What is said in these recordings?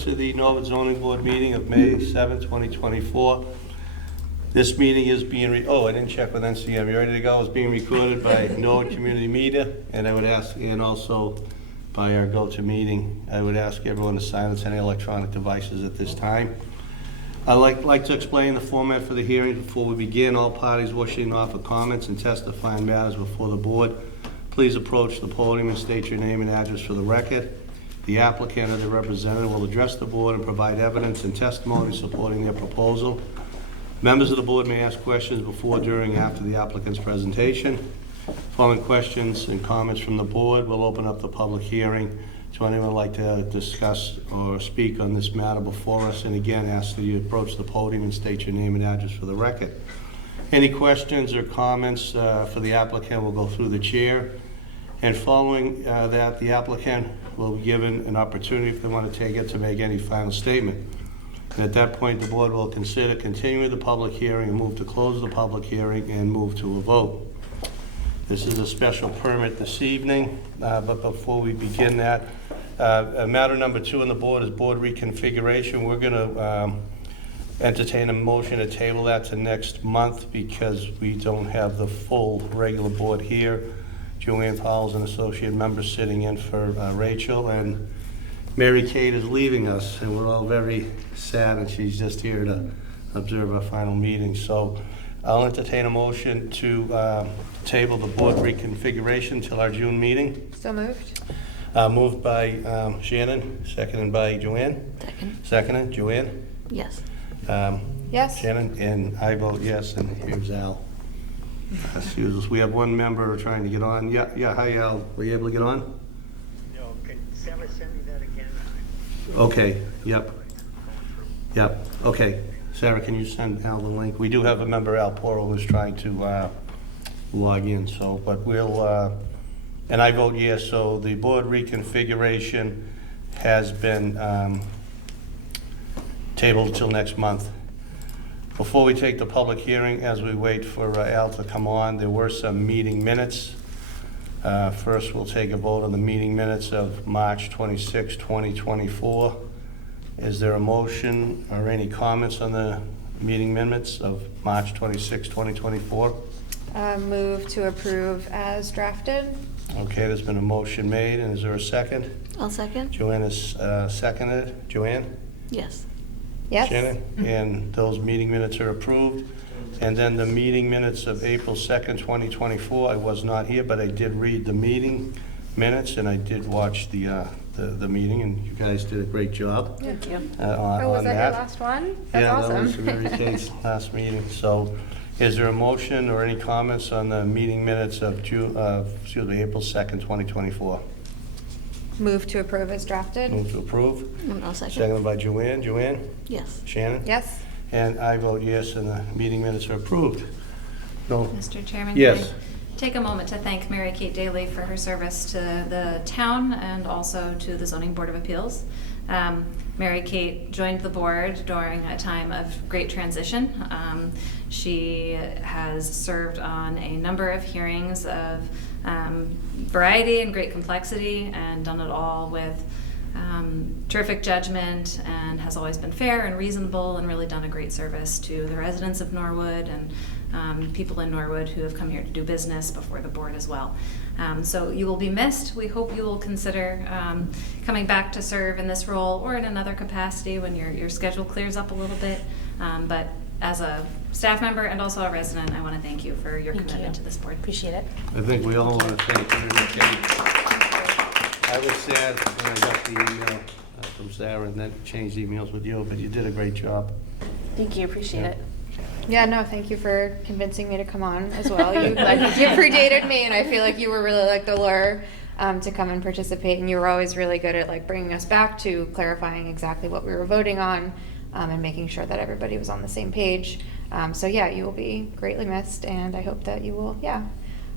To the Norwood Zoning Board meeting of May 7, 2024. This meeting is being, I didn't check with NCM. You ready to go? It's being recorded by Norwood Community Media, and I would ask, and also by our GoToMeeting. I would ask everyone to silence any electronic devices at this time. I'd like to explain the format for the hearing before we begin. All parties wishing to offer comments and testify in matters before the board, please approach the podium and state your name and address for the record. The applicant or the representative will address the board and provide evidence and testimony supporting their proposal. Members of the board may ask questions before, during, and after the applicant's presentation. Following questions and comments from the board, we'll open up the public hearing to anyone who would like to discuss or speak on this matter before us. And again, ask that you approach the podium and state your name and address for the record. Any questions or comments for the applicant will go through the chair. And following that, the applicant will be given an opportunity, if they want to take it, to make any final statement. And at that point, the board will consider continuing the public hearing and move to close the public hearing and move to a vote. This is a special permit this evening, but before we begin that, matter number 2 on the board is board reconfiguration. We're going to entertain a motion to table that to next month because we don't have the full regular board here. Joanne Powell's an associate member sitting in for Rachel, and Mary Kate is leaving us, and we're all very sad, and she's just here to observe our final meeting. So I'll entertain a motion to table the board reconfiguration till our June meeting. So moved. Moved by Shannon, seconded by Joanne. Second. Seconded, Joanne? Yes. Yes. Shannon, and I vote yes, and here's Al. Excuse us, we have one member trying to get on. Yeah, hi Al, were you able to get on? No, can Sarah send me that again? Okay, yep, okay. Sarah, can you send Al the link? We do have a member, Al Poro, who's trying to log in, so, but we'll, and I vote yes, so the board reconfiguration has been tabled till next month. Before we take the public hearing, as we wait for Al to come on, there were some meeting minutes. First, we'll take a vote on the meeting minutes of March 26, 2024. Is there a motion or any comments on the meeting minutes of March 26, 2024? Move to approve as drafted. Okay, there's been a motion made, and is there a second? I'll second. Joanne has seconded. Joanne? Yes. Yes. Shannon? And those meeting minutes are approved. And then the meeting minutes of April 2nd, 2024, I was not here, but I did read the meeting minutes, and I did watch the meeting, and you guys did a great job. Thank you. Oh, was that your last one? That's awesome. That was Mary Kate's last meeting. So is there a motion or any comments on the meeting minutes of April 2nd, 2024? Move to approve as drafted. Move to approve. And I'll second. Seconded by Joanne. Joanne? Yes. Shannon? Yes. And I vote yes, and the meeting minutes are approved. No. Mr. Chairman, Yes. can I take a moment to thank Mary Kate Daly for her service to the town and also to the Zoning Board of Appeals. Mary Kate joined the board during a time of great transition. She has served on a number of hearings of variety and great complexity and done it all with terrific judgment, and has always been fair and reasonable and really done a great service to the residents of Norwood and people in Norwood who have come here to do business before the board as well. So you will be missed. We hope you will consider coming back to serve in this role or in another capacity when your schedule clears up a little bit. But as a staff member and also a resident, I want to thank you for your commitment to this board. Appreciate it. I think we all want to thank you, Mary Kate. I was sad when I got the email from Sarah and then changed emails with you, but you did a great job. Thank you. Appreciate it. Yeah, no, thank you for convincing me to come on as well. You predated me, and I feel like you were really like the lure to come and participate, and you were always really good at like bringing us back to clarifying exactly what we were voting on and making sure that everybody was on the same page. So yeah, you will be greatly missed, and I hope that you will,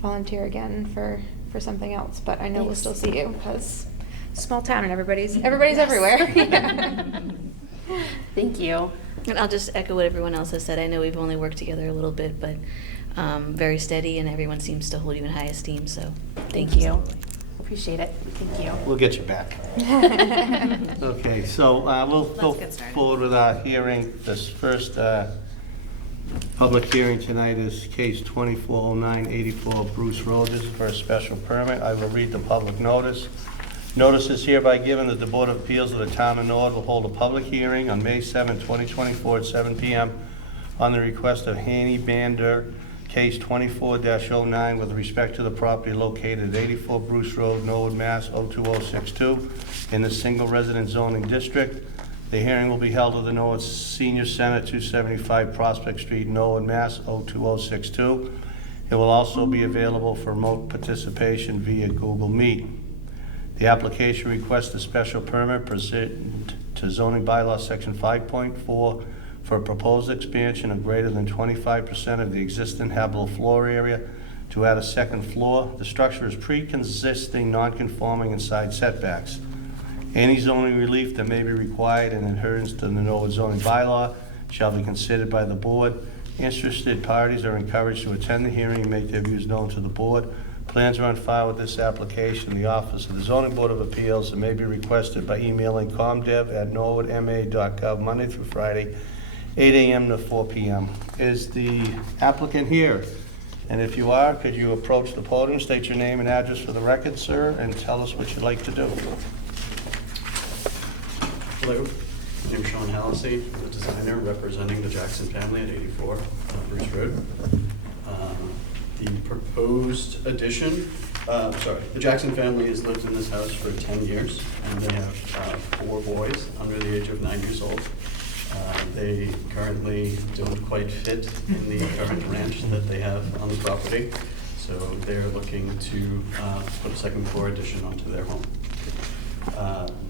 volunteer again for something else, but I know we'll still see you because small town and everybody's everywhere. Thank you. And I'll just echo what everyone else has said. I know we've only worked together a little bit, but very steady, and everyone seems to hold you in high esteem, so Thank you. Appreciate it. Thank you. We'll get you back. Okay, so we'll go get started. forward with our hearing. This first public hearing tonight is case 240984 Bruce Road. This is for a special permit. I will read the public notice. Notice is hereby given that the Board of Appeals of the Town of Norwood will hold a public hearing on May 7, 2024 at 7 p.m. on the request of Haney Bander, case 24-09, with respect to the property located at 84 Bruce Road, Norwood, Mass. 02062, in the single resident zoning district. The hearing will be held at the Norwood Senior Center, 275 Prospect Street, Norwood, Mass. 02062. It will also be available for remote participation via Google Meet. The application requests a special permit pursuant to zoning bylaw section 5.4 for a proposed expansion of greater than 25% of the existing habitable floor area to add a second floor. The structure is pre-existing, non-conforming and side setbacks. Any zoning relief that may be required in adherence to the Norwood zoning bylaw shall be considered by the board. Interested parties are encouraged to attend the hearing and make their views known to the board. Plans are on file with this application in the office of the Zoning Board of Appeals and may be requested by emailing comdev@norwoodma.gov Monday through Friday, 8 a.m. to 4 p.m. Is the applicant here? And if you are, could you approach the podium, state your name and address for the record, sir, and tell us what you'd like to do? Hello, my name is Sean Hallisey, I'm the designer representing the Jackson family at 84 Bruce Road. The proposed addition, the Jackson family has lived in this house for 10 years, and they have 4 boys under the age of 9 years old. They currently don't quite fit in the current ranch that they have on the property, so they're looking to put a second floor addition onto their home.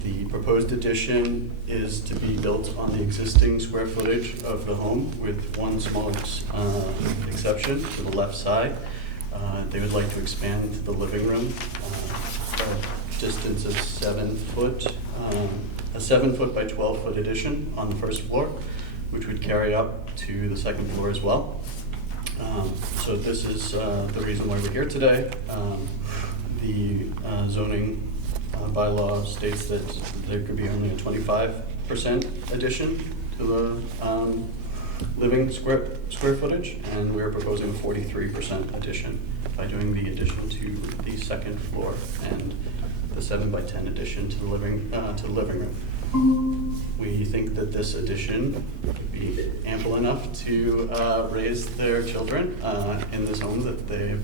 The proposed addition is to be built on the existing square footage of the home with one small exception to the left side. They would like to expand the living room, a distance of 7 foot, a 7 foot by 12 foot addition on the first floor, which would carry up to the second floor as well. So this is the reason why we're here today. The zoning bylaw states that there could be only a 25% addition to the living square footage, and we're proposing a 43% addition by doing the addition to the second floor and the 7 by 10 addition to the living room. We think that this addition would be ample enough to raise their children in this home that they've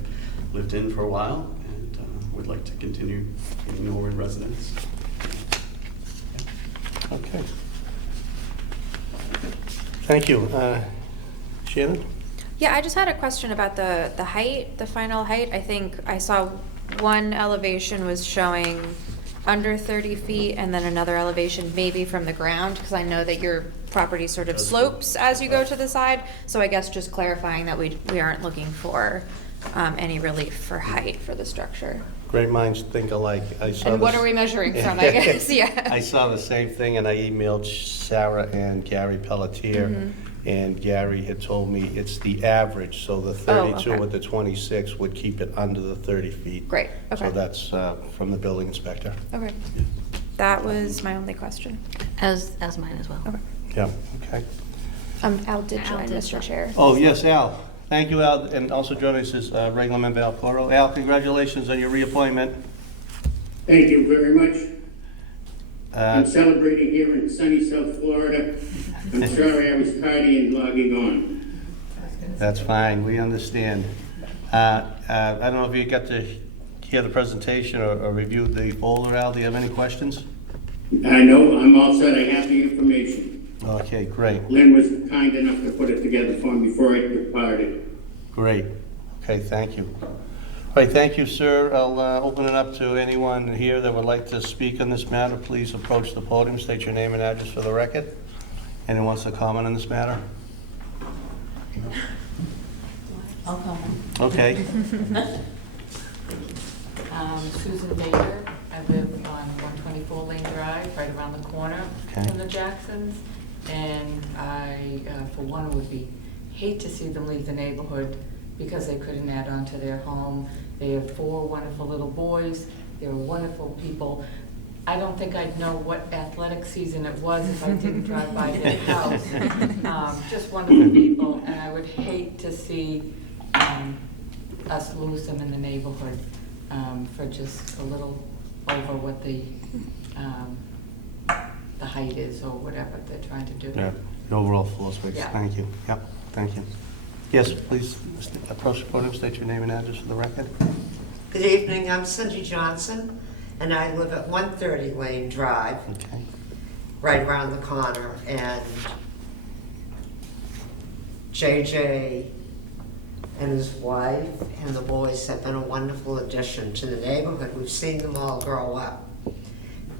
lived in for a while, and would like to continue being Norwood residents. Okay. Thank you. Shannon? Yeah, I just had a question about the height, the final height. I think I saw one elevation was showing under 30 feet and then another elevation maybe from the ground, because I know that your property sort of slopes as you go to the side. So I guess just clarifying that we aren't looking for any relief for height for the structure. Great minds think alike. I saw And what this- are we measuring from, I guess, yeah. I saw the same thing, and I emailed Sarah and Gary Pelletier, Mhm. and Gary had told me it's the average, so the 32 okay. with the 26 would keep it under the 30 feet. Great, okay. So that's from the building inspector. Okay. That was my only question. as mine as well. Okay. Yeah, okay. Al did Al join, did Mr. join. Chair. Oh, yes, Al. Thank you, Al, and also joining us is regular member Al Coro. Al, congratulations on your reappointment. Thank you very much. Uh, I'm celebrating here in sunny South Florida. I'm sorry I was tardy in logging on. That's fine, we understand. I don't know if you got to hear the presentation or review the folder, Al. Do you have any questions? I know, I'm all set, I have the information. Okay, great, Lynn was kind enough to put it together for me before I departed. great. Okay, thank you. All right, thank you, sir. I'll open it up to anyone here that would like to speak on this matter. Please approach the podium, state your name and address for the record. Anyone wants to comment on this matter? I'll comment. Okay. Susan Baker. I live on 124 Lane Drive, right around the corner Okay. from the Jacksons. And I, for one, hate to see them leave the neighborhood because they couldn't add on to their home. They have 4 wonderful little boys. They're wonderful people. I don't think I'd know what athletic season it was if I didn't drive by their house. Just wonderful people, and I would hate to see us lose them in the neighborhood for just a little over what the height is or whatever they're trying to do. Yeah, the overall floor space. Yeah. Thank you. Yep, thank you. Yes, please approach the podium, state your name and address for the record. Good evening, I'm Cindy Johnson, and I live at 130 Lane Drive, Okay. right around the corner, and JJ and his wife and the boys have been a wonderful addition to the neighborhood. We've seen them all grow up.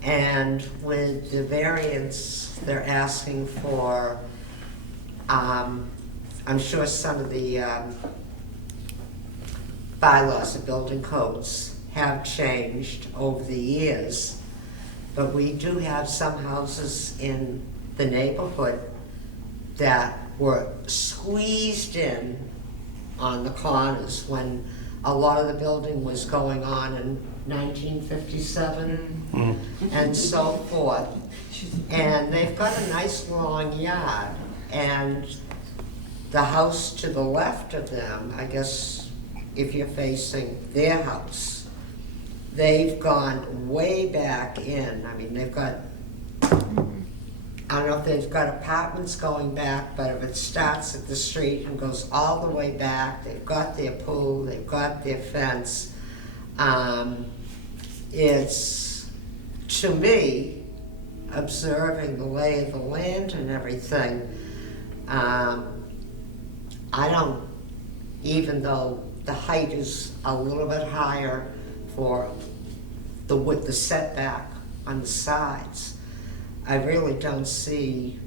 And with the variance they're asking for, I'm sure some of the bylaws, the building codes, have changed over the years, but we do have some houses in the neighborhood that were squeezed in on the corners when a lot of the building was going on in 1957 and so forth. And they've got a nice long yard, and the house to the left of them, I guess if you're facing their house, they've gone way back in. I mean, they've got, I don't know if they've got apartments going back, but if it starts at the street and goes all the way back, they've got their pool, they've got their fence. It's, to me, observing the lay of the land and everything, I don't, even though the height is a little bit higher for the width, the setback on the sides, I really don't see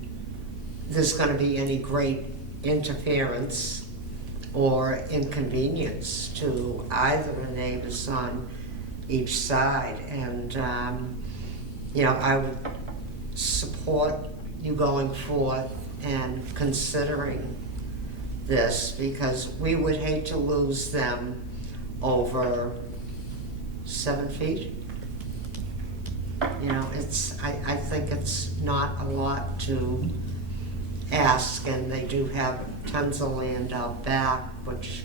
there's going to be any great interference or inconvenience to either the neighbors on each side. And, you know, I would support you going forth and considering this, because we would hate to lose them over 7 feet. You know, I think it's not a lot to ask, and they do have tons of land out back, which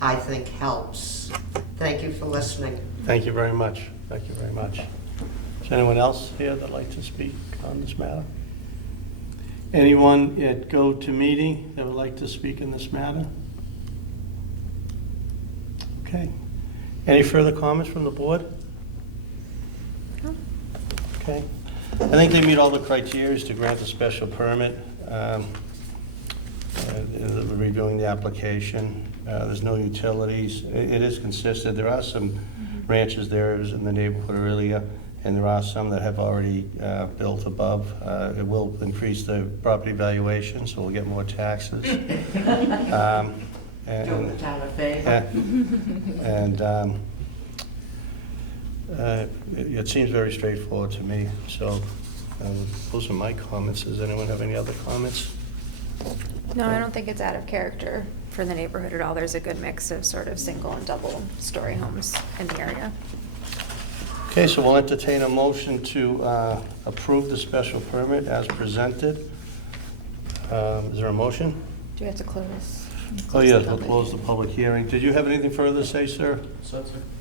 I think helps. Thank you for listening. Thank you very much. Thank you very much. Is anyone else here that'd like to speak on this matter? Anyone at GoToMeeting that would like to speak in this matter? Okay. Any further comments from the board? Okay. I think they meet all the criteria to grant a special permit. Reviewing the application, there's no utilities. It is consistent. There are some ranches there in the neighborhood earlier, and there are some that have already built above. It will increase the property valuation, so we'll get more taxes. Doing the town a favor. And it seems very straightforward to me. So those are my comments. Does anyone have any other comments? No, I don't think it's out of character for the neighborhood at all. There's a good mix of sort of single and double story homes in the area. Okay, so we'll entertain a motion to approve the special permit as presented. Is there a motion? Do we have to close? Oh, yes, we'll close the public hearing. Did you have anything further to say, sir?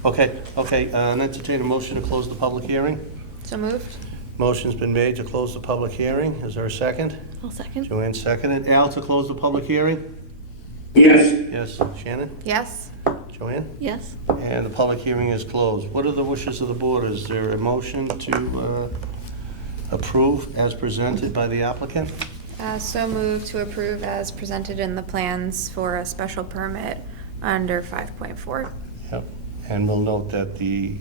Okay, entertain a motion to close the public hearing. So moved? Motion's been made to close the public hearing. Is there a second? I'll second. Joanne seconded. Al, to close the public hearing? Yes. Yes. Shannon? Yes? Joanne? Yes. And the public hearing is closed. What are the wishes of the board? Is there a motion to approve as presented by the applicant? So moved to approve as presented in the plans for a special permit under 5.4. Yep. And we'll note that the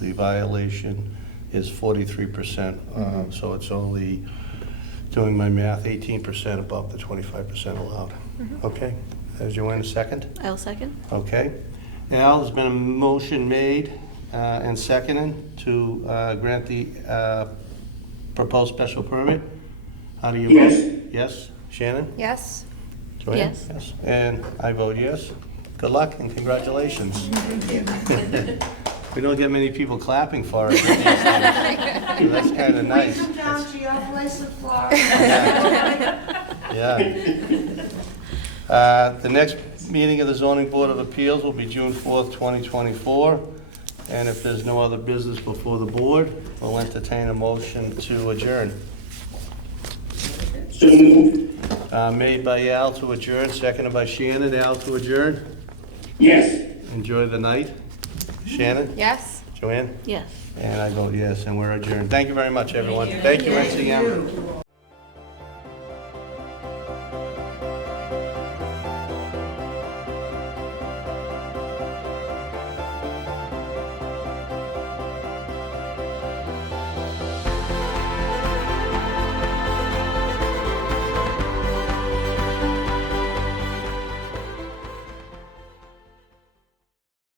violation is 43%, so it's only, doing my math, 18% above the 25% allowed. Okay, is Joanne a second? I'll second. Okay. Al, there's been a motion made and seconded to grant the proposed special permit. How do you Yes. vote? Yes? Shannon? Yes? Joanne? Yes. And I vote yes. Good luck and congratulations. We don't get many people clapping for us. So that's kind of nice. down to your place in Florida. Yeah. The next meeting of the Zoning Board of Appeals will be June 4th, 2024. And if there's no other business before the board, we'll entertain a motion to adjourn. So moved. Made by Al to adjourn, seconded by Shannon. Al to adjourn. Yes. Enjoy the night. Shannon? Yes? Joanne? Yes. And I vote yes, and we're adjourned. Thank you very much, everyone. Thank you, NCM.